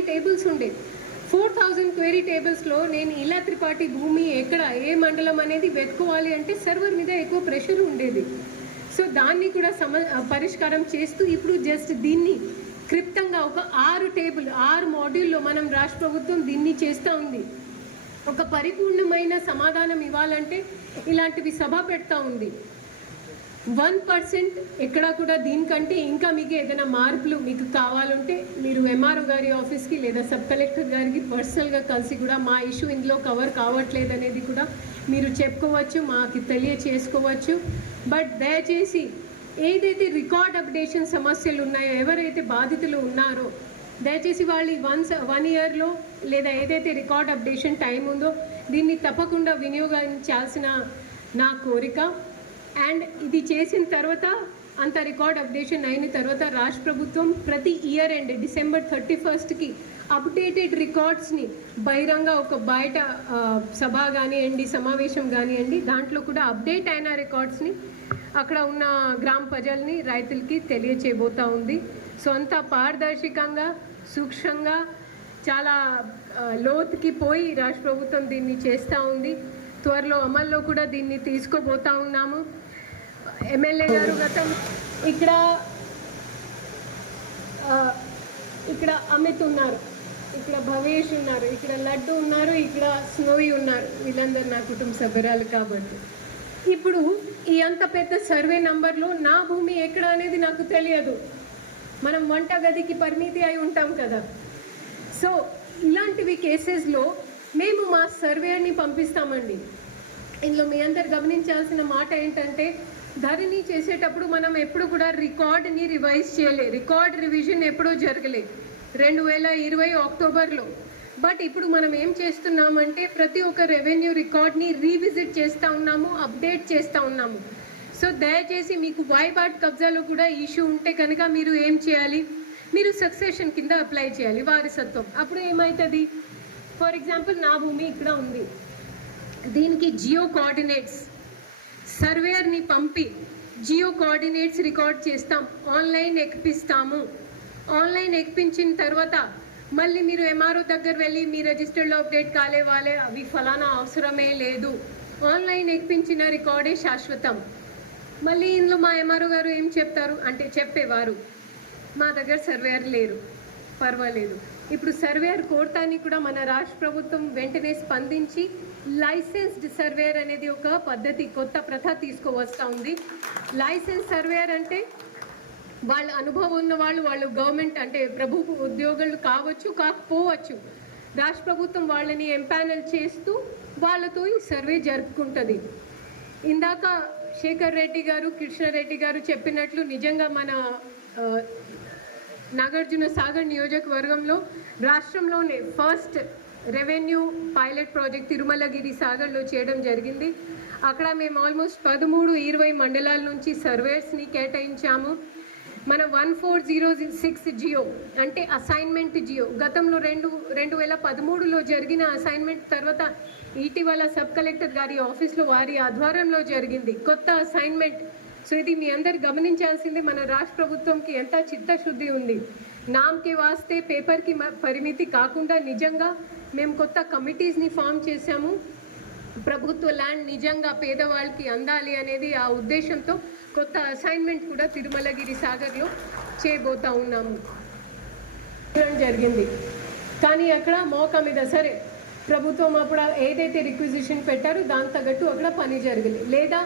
Query tables ఉండే. 4000 query టేబుల్స్లో నేను ఇలా త్రిపాఠి భూమి ఎక్కడ ఏ మండలం అనేది వెతుకోవాలి అంటే సర్వర్ మీద ఎక్కువ ప్రెషర్ ఉండేది. సో దాన్ని కూడా పరిష్కారం చేస్తూ ఇప్పుడు జస్ట్ దీన్ని క్లుప్తంగా ఒక 6 మాడ్యూల్లో మనం రాష్ట్ర ప్రభుత్వం దీన్ని చేస్తూ ఉంది. ఒక పరిపూర్ణమైన సమాధానం ఇవ్వాలంటే ఇలాంటివి సభ పెడతా ఉంది. 1% ఎక్కడా కూడా దీనికంటే ఇంకా మీకు ఏదైనా మార్పులు మీకు కావాలంటే మీరు ఎంఆర్ఓ గారి ఆఫీస్కి లేదా సబ్ కలెక్టర్ గారికి పర్సనల్గా కలిసి కూడా మా ఇష్యూ ఇందులో కవర్ కావట్లేదు అనేది కూడా మీరు చెప్పుకోవచ్చు, మాకు తెలియచేసుకోవచ్చు. బట్ దయచేసి ఏదైతే రికార్డ్ అప్డేషన్ సమస్యలు ఉన్నాయో, ఎవరైతే బాధితులు ఉన్నారో దయచేసి వాళ్ళు 1 ఇయర్లో లేదా ఏదైతే రికార్డ్ అప్డేషన్ టైం ఉందో దీన్ని తప్పకుండా వినియోగించాల్సిన నా కోరిక. అండ్ ఇది చేసిన తర్వాత అంత రికార్డ్ అప్డేషన్ అయిన తర్వాత రాష్ట్ర ప్రభుత్వం ప్రతి ఇయర్ ఎండ్ డిసెంబర్ 31కి అప్డేటెడ్ రికార్డ్స్ని బహిరంగ ఒక బయట సభ కానివ్వండి, సమావేశం కానివ్వండి, దాంట్లో కూడా అప్డేట్ అయిన రికార్డ్స్ని అక్కడ ఉన్న గ్రామ ప్రజల్ని రైతులకి తెలియచేయబోతూ ఉంది. సో అంతా పారదర్శకంగా సూక్ష్మంగా చాలా లోతుకి పోయి రాష్ట్ర ప్రభుత్వం దీన్ని చేస్తూ ఉంది. త్వరలో అమల్లో కూడా దీన్ని తీసుకోబోతా ఉన్నాము. ఎమ్మెల్యే గారు గతం ఇక్కడ అమిత్ ఉన్నారు, ఇక్కడ భవేష్ ఉన్నారు, ఇక్కడ లడ్డు ఉన్నారు, ఇక్కడ స్నోయి ఉన్నారు. వీళ్ళందరూ నా కుటుంబ సభ్యురాలు కాబట్టి ఇప్పుడు ఈ అంత పెద్ద సర్వే నంబర్లో నా భూమి ఎక్కడ అనేది నాకు తెలియదు. మనం వంట గదికి పరిమితి అయి ఉంటాం కదా. సో ఇలాంటివి కేసెస్లో మేము మా సర్వేని పంపిస్తామండి. ఇందులో మీ అందరు గమనించాల్సిన మాట ఏంటంటే ధరణి చేసేటప్పుడు మనం ఎప్పుడు కూడా రికార్డ్ని రివైజ్ చేయలే. రికార్డ్ రివిజన్ ఎప్పుడూ జరగలే 2020 అక్టోబర్లో. బట్ ఇప్పుడు మనం ఏం చేస్తున్నామంటే ప్రతి ఒక్క రెవెన్యూ రికార్డ్ని రీవిజిట్ చేస్తూ ఉన్నాము, అప్డేట్ చేస్తూ ఉన్నాము. సో దయచేసి మీకు వైబాట్ కబ్జాలో కూడా ఇష్యూ ఉంటే కనుక మీరు ఏం చేయాలి, మీరు సక్సెషన్ కింద అప్లై చేయాలి, వారసత్వం. అప్పుడు ఏమవుతుంది, ఫర్ ఎగ్జాంపుల్ నా భూమి ఇక్కడ ఉంది, దీనికి జియో కోఆర్డినేట్స్ సర్వేయర్ని పంపి జియో కోఆర్డినేట్స్ రికార్డ్ చేస్తాం, ఆన్లైన్ ఎక్కిపిస్తాము. ఆన్లైన్ ఎక్కిపించిన తర్వాత మళ్ళీ మీరు ఎంఆర్ఓ దగ్గర వెళ్ళి మీ రిజిస్టర్లో అప్డేట్ కాలేవాలే, అవి ఫలానా అవసరమే లేదు, ఆన్లైన్ ఎక్కిపించిన రికార్డే శాశ్వతం. మళ్ళీ ఇందులో మా ఎంఆర్ఓ గారు ఏం చెప్తారు అంటే చెప్పేవారు మా దగ్గర సర్వేయర్ లేరు, పర్వాలేదు. ఇప్పుడు సర్వేయర్ కోరతాన్ని కూడా మన రాష్ట్ర ప్రభుత్వం వెంటనే స్పందించి లైసెన్స్డ్ సర్వేయర్ అనేది ఒక పద్ధతి, కొత్త ప్రథ తీసుకువస్తూ ఉంది. లైసెన్స్ సర్వేయర్ అంటే వాళ్ళ అనుభవం ఉన్న వాళ్ళు గవర్నమెంట్ అంటే ప్రభుత్వ ఉద్యోగులు కావచ్చు, కాకపోవచ్చు. రాష్ట్ర ప్రభుత్వం వాళ్ళని ఎంపానల్ చేస్తూ వాళ్ళతో ఈ సర్వే జరుపుకుంటుంది. ఇందాక శేఖర్ రెడ్డి గారు, కృష్ణారెడ్డి గారు చెప్పినట్లు నిజంగా మన నాగార్జున సాగర్ నియోజకవర్గంలో రాష్ట్రంలోనే first revenue pilot project Tirumalagiri సాగర్లో చేయడం జరిగింది. అక్కడ మేము ఆల్మోస్ట్ 13-20 మండలాల నుంచి సర్వేయర్స్ని కేటాయించాము. మన 1406 జియో అంటే అసైన్మెంట్ జియో గతంలో 2013లో జరిగిన అసైన్మెంట్ తర్వాత ఇటీవల సబ్ కలెక్టర్ గారి ఆఫీస్లో వారి ఆధ్వర్యంలో జరిగింది కొత్త అసైన్మెంట్. సో ఇది మీ అందరు గమనించాల్సింది, మన రాష్ట్ర ప్రభుత్వంకి ఎంత చిత్తశుద్ధి ఉంది. నామ్కి వాస్తే పేపర్కి పరిమితి కాకుండా నిజంగా మేము కొత్త కమిటీస్ని ఫామ్ చేశాము. ప్రభుత్వ ల్యాండ్ నిజంగా పేదవాళ్ళకి అందాలి అనేది ఆ ఉద్దేశంతో కొత్త అసైన్మెంట్ కూడా తిరుమలగిరి సాగర్లో చేయబోతూ ఉన్నాము జరిగింది. కానీ అక్కడ మోకా మీద సరే ప్రభుత్వం అప్పుడు ఏదైతే రిక్విజిషన్ పెట్టారో దాని తగ్గట్టు అక్కడ పని జరిగింది, లేదా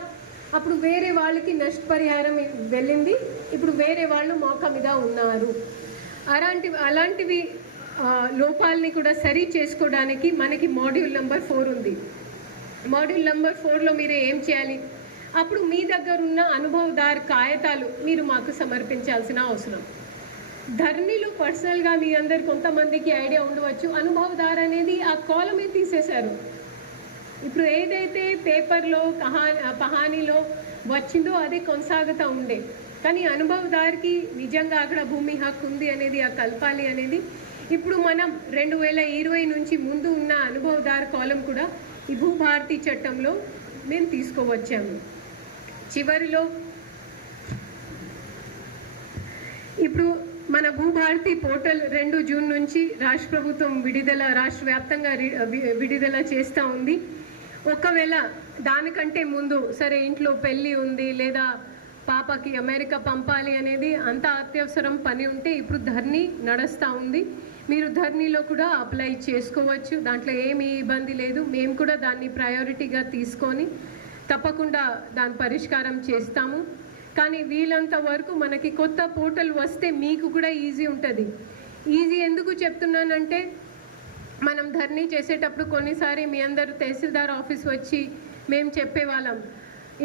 అప్పుడు వేరే వాళ్ళకి నష్టపరిహారం వెళ్ళింది, ఇప్పుడు వేరే వాళ్ళు మోకా మీద ఉన్నారు. అలాంటివి లోపాలని కూడా సరి చేసుకోవడానికి మనకి మాడ్యూల్ నెంబర్ 4 ఉంది. మాడ్యూల్ నెంబర్ 4లో మీరు ఏం చేయాలి, అప్పుడు మీ దగ్గర ఉన్న అనుభవదారు కాగితాలు మీరు మాకు సమర్పించాల్సిన అవసరం. ధరణిలో పర్సనల్గా మీ అందరు కొంతమందికి ఐడియా ఉండవచ్చు, అనుభవదారు అనేది ఆ కాలమే తీసేశారు. ఇప్పుడు ఏదైతే పేపర్లో పహానీలో వచ్చిందో అది కొనసాగుతూ ఉండే, కానీ అనుభవదారికి నిజంగా అక్కడ భూమి హక్కు ఉంది అనేది ఆ కలపాలి అనేది ఇప్పుడు మనం 2020 నుంచి ముందు ఉన్న అనుభవదారు కాలం కూడా ఈ భూభారతి చట్టంలో మేము తీసుకువచ్చాము. చివరిలో ఇప్పుడు మన భూభారతి పోర్టల్ 2 జూన్ నుంచి రాష్ట్ర ప్రభుత్వం రాష్ట్ర వ్యాప్తంగా విడుదల చేస్తూ ఉంది. ఒకవేళ దానికంటే ముందు సరే ఇంట్లో పెళ్ళి ఉంది లేదా పాపకి అమెరికా పంపాలి అనేది అంత అత్యవసరం పని ఉంటే ఇప్పుడు ధర్నీ నడుస్తూ ఉంది. మీరు ధర్నీలో కూడా అప్లై చేసుకోవచ్చు, దాంట్లో ఏమీ ఇబ్బంది లేదు. మేము కూడా దాన్ని ప్రయారిటీగా తీసుకొని తప్పకుండా దాని పరిష్కారం చేస్తాము. కానీ వీలంత వరకు మనకి కొత్త పోర్టల్ వస్తే మీకు కూడా ఈజీ ఉంటుంది. ఈజీ ఎందుకు చెప్తున్నానంటే మనం ధర్నీ చేసేటప్పుడు కొన్నిసారి మీ అందరూ తహసీల్దార్ ఆఫీస్ వచ్చి మేము చెప్పేవాళ్ళం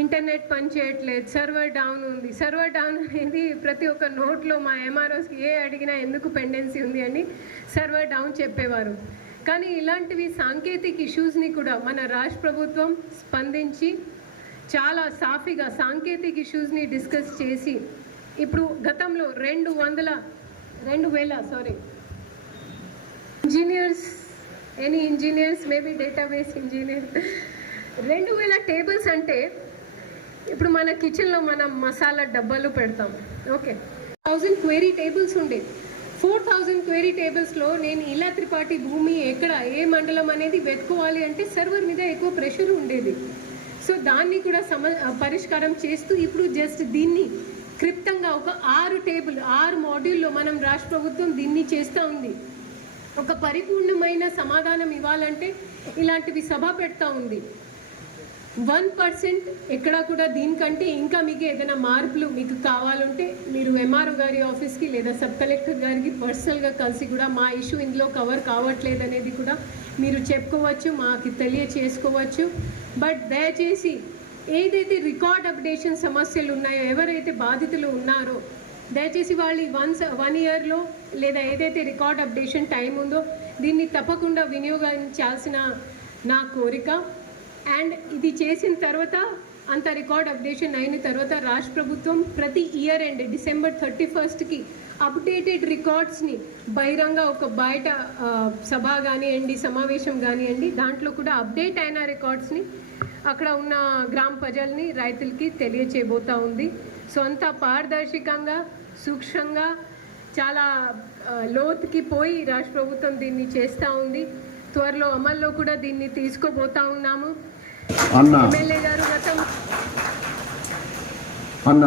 ఇంటర్నెట్ పని చేయట్లేదు, సర్వర్ డౌన్ ఉంది. సర్వర్ డౌన్ అనేది ప్రతి ఒక్క నోట్లో మా ఎంఆర్ఓస్కి అడిగినా ఎందుకు పెండెన్సీ ఉంది అని సర్వర్ డౌన్ చెప్పేవారు. కానీ ఇలాంటివి సాంకేతిక ఇష్యూస్ని కూడా మన రాష్ట్ర ప్రభుత్వం స్పందించి చాలా సాఫీగా సాంకేతిక ఇష్యూస్ని డిస్కస్ చేసి ఇప్పుడు గతంలో 2,000 engineers maybe database engineer 2,000 tables అంటే ఇప్పుడు మన కిచెన్లో మనం మసాలా డబ్బాలు పెడతాం. ఓకే, 1000 క్వెరీ టేబుల్స్ ఉండే. 4000 క్వెరీ టేబుల్స్లో నేను ఇలా త్రిపాఠి భూమి ఎక్కడ ఏ మండలం అనేది వెతుకోవాలి అంటే సర్వర్ మీద ఎక్కువ ప్రెషర్ ఉండేది. సో దాన్ని కూడా పరిష్కారం చేస్తూ ఇప్పుడు జస్ట్ దీన్ని క్లుప్తంగా ఒక 6 మాడ్యూల్లో మనం రాష్ట్ర ప్రభుత్వం దీన్ని చేస్తూ ఉంది. ఒక పరిపూర్ణమైన సమాధానం ఇవ్వాలంటే ఇలాంటివి సభ పెడతా ఉంది. 1% ఎక్కడ కూడా దీనికంటే ఇంకా మీకు ఏదైనా మార్పులు మీకు కావాలంటే మీరు ఎంఆర్ఓ గారి ఆఫీస్కి లేదా సబ్ కలెక్టర్ గారికి పర్సనల్గా కలిసి కూడా మా ఇష్యూ ఇందులో కవర్ కావట్లేదు అనేది కూడా మీరు చెప్పుకోవచ్చు, మాకు తెలియచేసుకోవచ్చు. బట్ దయచేసి ఏదైతే రికార్డ్ అప్డేషన్ సమస్యలు ఉన్నాయో, ఎవరైతే బాధితులు ఉన్నారో దయచేసి వాళ్ళు 1 ఇయర్లో లేదా ఏదైతే రికార్డ్ అప్డేషన్ టైం ఉందో దీన్ని తప్పకుండా వినియోగించాల్సిన నా కోరిక. అండ్ ఇది చేసిన తర్వాత అంత రికార్డ్ అప్డేషన్ అయిన తర్వాత రాష్ట్ర ప్రభుత్వం ప్రతి year end December 31st updated రికార్డ్స్ని బహిరంగ ఒక బయట సభ కానివ్వండి, సమావేశం కానివ్వండి, దాంట్లో కూడా అప్డేట్ అయిన రికార్డ్స్ని అక్కడ ఉన్న గ్రామ ప్రజల్ని రైతులకి తెలియచేయబోతూ ఉంది. సో అంతా పారదర్శకంగా సూక్ష్మంగా చాలా లోతుకి పోయి రాష్ట్ర ప్రభుత్వం దీన్ని చేస్తూ ఉంది. త్వరలో అమల్లో కూడా దీన్ని తీసుకోబోతా ఉన్నాము. ఎమ్మెల్యే గారు అన్న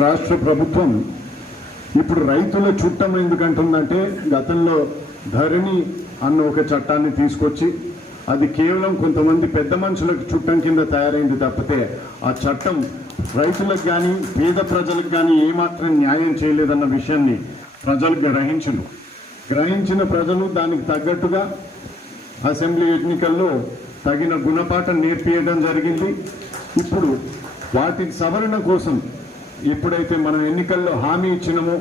రాష్ట్ర ప్రభుత్వం ఇప్పుడు రైతుల చుట్టం ఎందుకంటుందంటే గతంలో ధరణి అన్న ఒక చట్టాన్ని తీసుకొచ్చి అది కేవలం కొంతమంది పెద్ద మనుషులకు చుట్టం కింద తయారైంది తప్పితే ఆ చట్టం రైతులకు కానీ పేద ప్రజలకు కానీ ఏమాత్రం న్యాయం చేయలేదన్న విషయాన్ని ప్రజలు గ్రహించిన ప్రజలు దానికి తగ్గట్టుగా అసెంబ్లీ ఎన్నికల్లో తగిన గుణపాఠం నేర్పియడం జరిగింది. ఇప్పుడు వాటి సవరణ కోసం ఎప్పుడైతే మనం ఎన్నికల్లో హామీ ఇచ్చినామో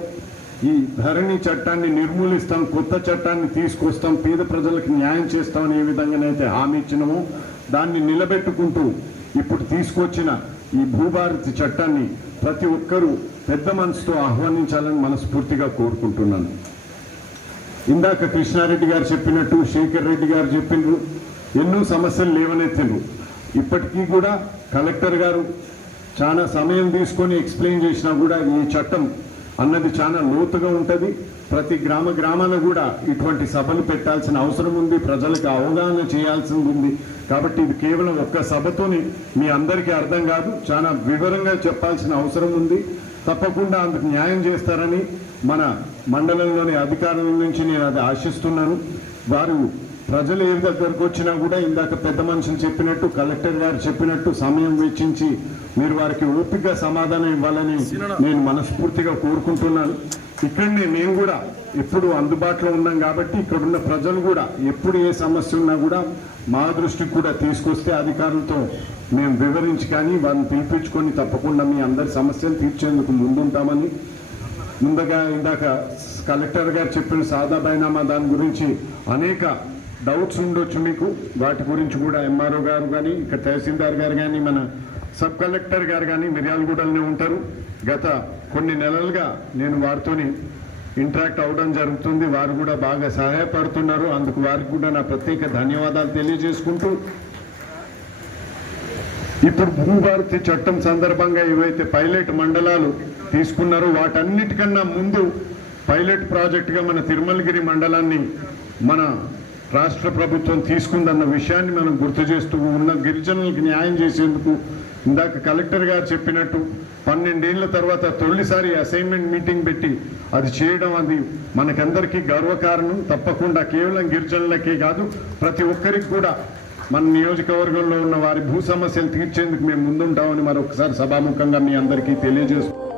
ఈ ధరణి చట్టాన్ని నిర్మూలిస్తాం, కొత్త చట్టాన్ని తీసుకొస్తాం, పేద ప్రజలకు న్యాయం చేస్తామని ఏ విధంగానైతే హామీ ఇచ్చినామో దాన్ని నిలబెట్టుకుంటూ ఇప్పుడు తీసుకొచ్చిన ఈ భూభారతి చట్టాన్ని ప్రతి ఒక్కరూ పెద్ద మనసుతో ఆహ్వానించాలని మనస్ఫూర్తిగా కోరుకుంటున్నాను. ఇందాక కృష్ణారెడ్డి గారు చెప్పినట్టు, శేఖర్ రెడ్డి గారు చెప్పినారు, ఎన్నో సమస్యలు లేవనెత్తిండ్రు. ఇప్పటికీ కూడా కలెక్టర్ గారు చాలా సమయం తీసుకొని ఎక్స్ప్లెయిన్ చేసినా కూడా ఈ చట్టం అన్నది చాలా లోతుగా ఉంటుంది. ప్రతి గ్రామాన కూడా ఇటువంటి సభలు పెట్టాల్సిన అవసరం ఉంది, ప్రజలకు అవగాహన చేయాల్సింది ఉంది. కాబట్టి ఇది కేవలం ఒక్క సభతోని మీ అందరికీ అర్థం కాదు, చాలా వివరంగా చెప్పాల్సిన అవసరం ఉంది. తప్పకుండా అందుకు న్యాయం చేస్తారని మన మండలంలోని అధికారుల నుంచి నేను అది ఆశిస్తున్నాను. వారు ప్రజలు ఏ దగ్గరకు వచ్చినా కూడా ఇందాక పెద్ద మనుషులు చెప్పినట్టు, కలెక్టర్ గారు చెప్పినట్టు సమయం వెచ్చించి మీరు వారికి ఓపికగా సమాధానం ఇవ్వాలని నేను మనస్ఫూర్తిగా కోరుకుంటున్నాను. ఇక్కడనే మేము కూడా ఎప్పుడు అందుబాటులో ఉన్నాం కాబట్టి ఇక్కడున్న ప్రజలు కూడా ఎప్పుడు ఏ సమస్య ఉన్నా కూడా మా దృష్టికి కూడా తీసుకొస్తే అధికారులతో మేము వివరించి కానీ వారిని పిలిపించుకొని తప్పకుండా మీ అందరి సమస్యలు తీర్చేందుకు ముందుంటామని ముందుగా ఇందాక కలెక్టర్ గారు చెప్పిన సాదా బైనామా దాని గురించి అనేక డౌట్స్ ఉండొచ్చు మీకు. వాటి గురించి కూడా ఎంఆర్ఓ గారు కానీ ఇక్కడ తహసీల్దార్ గారు కానీ మన సబ్ కలెక్టర్ గారు కానీ మిర్యాలగూడలోనే ఉంటారు. గత కొన్ని నెలలుగా నేను వారితోని ఇంటరాక్ట్ అవడం జరుగుతుంది. వారు కూడా బాగా సహాయపడుతున్నారు. అందుకు వారికి కూడా నా ప్రత్యేక ధన్యవాదాలు తెలియజేసుకుంటూ ఇప్పుడు భూభారతి చట్టం సందర్భంగా ఏవైతే పైలట్ మండలాలు తీసుకున్నారో వాటన్నిటికన్నా ముందు పైలట్ ప్రాజెక్టుగా మన తిరుమలగిరి మండలాన్ని మన రాష్ట్ర ప్రభుత్వం తీసుకుందన్న విషయాన్ని మనం గుర్తు చేస్తూ ఉన్న గిరిజనులకు న్యాయం చేసేందుకు ఇందాక కలెక్టర్ గారు చెప్పినట్టు 12 ఏళ్ల తర్వాత తొలిసారి అసైన్మెంట్ మీటింగ్ పెట్టి అది చేయడం అది మనకందరికీ గర్వకారణం. తప్పకుండా కేవలం గిరిజనులకే కాదు ప్రతి ఒక్కరికి కూడా మన నియోజకవర్గంలో ఉన్న వారి భూ సమస్యలు తీర్చేందుకు మేము ముందుంటామని మరొకసారి సభాముఖంగా మీ అందరికీ తెలియజేస్తున్నాం.